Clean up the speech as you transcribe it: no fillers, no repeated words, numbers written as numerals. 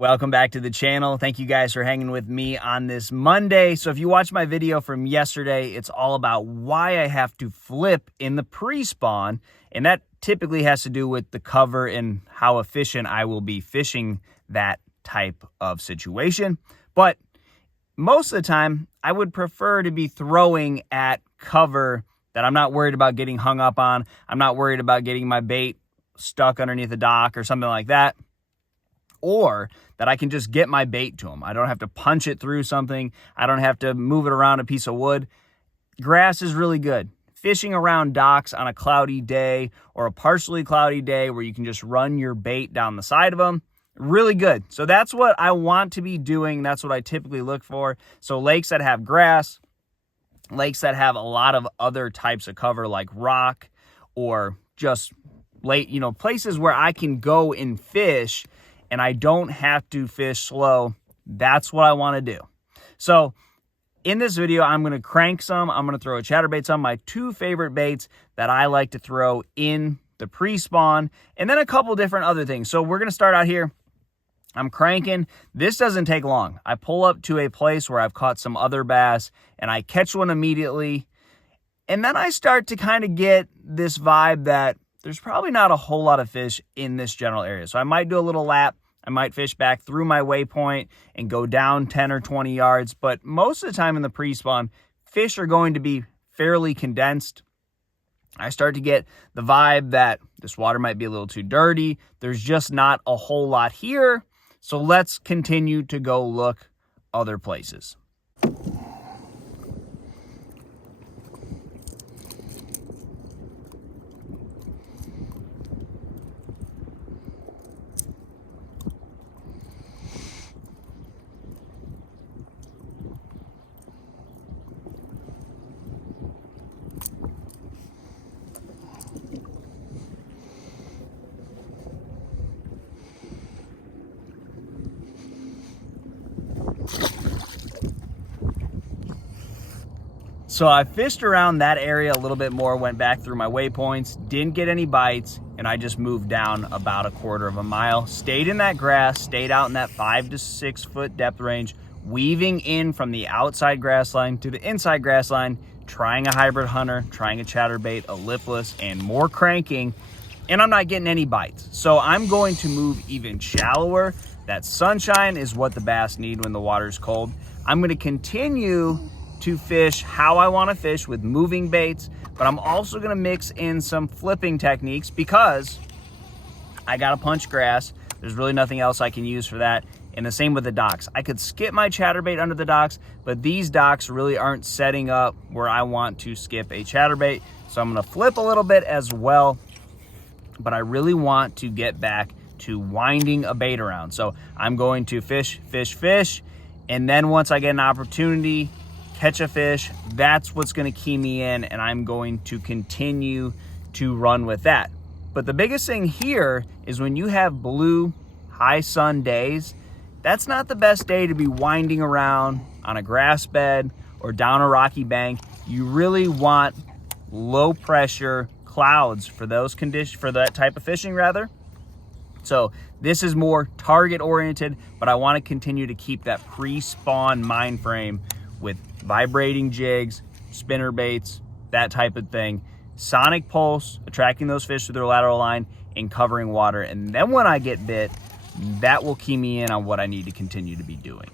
Welcome back to the channel. Thank you guys for hanging with me on this Monday. So if you watched my video from yesterday, it's all about why I have to flip in the pre-spawn. And that typically has to do with the cover and how efficient I will be fishing that type of situation. But most of the time, I would prefer to be throwing at cover that I'm not worried about getting hung up on. I'm not worried about getting my bait stuck underneath the dock or something like that. Or that I can just get my bait to them. I don't have to punch it through something. I don't have to move it around a piece of wood. Grass is really good. Fishing around docks on a cloudy day or a partially cloudy day where you can just run your bait down the side of them, really good. So that's what I want to be doing. That's what I typically look for. So lakes that have grass, lakes that have a lot of other types of cover like rock or just places where I can go and fish and I don't have to fish slow. That's what I want to do. So in this video, I'm going to crank some. I'm going to throw a chatterbait, some of my two favorite baits that I like to throw in the pre-spawn, and then a couple different other things. So we're going to start out here. I'm cranking. This doesn't take long. I pull up to a place where I've caught some other bass, and I catch one immediately. And then I start to kind of get this vibe that there's probably not a whole lot of fish in this general area. So I might do a little lap. I might fish back through my waypoint and go down 10 or 20 yards. But most of the time in the pre-spawn, fish are going to be fairly condensed. I start to get the vibe that this water might be a little too dirty. There's just not a whole lot here. So let's continue to go look other places. So I fished around that area a little bit more, went back through my waypoints, didn't get any bites, and I just moved down about a quarter of a mile, stayed in that grass, stayed out in that 5 to 6 foot depth range, weaving in from the outside grass line to the inside grass line, trying a hybrid hunter, trying a chatterbait, a lipless, and more cranking, and I'm not getting any bites. So I'm going to move even shallower. That sunshine is what the bass need when the water's cold. I'm going to continue to fish how I want to fish with moving baits, but I'm also going to mix in some flipping techniques because I got to punch grass. There's really nothing else I can use for that. And the same with the docks. I could skip my chatterbait under the docks, but these docks really aren't setting up where I want to skip a chatterbait. So I'm going to flip a little bit as well, but I really want to get back to winding a bait around. So I'm going to fish, and then once I get an opportunity, catch a fish, that's what's going to key me in, and I'm going to continue to run with that. But the biggest thing here is when you have blue, high sun days, that's not the best day to be winding around on a grass bed or down a rocky bank. You really want low pressure clouds for those conditions, for that type of fishing rather. So this is more target oriented, but I want to continue to keep that pre-spawn mind frame with vibrating jigs, spinner baits, that type of thing. Sonic pulse, attracting those fish to their lateral line and covering water. And then when I get bit, that will key me in on what I need to continue to be doing.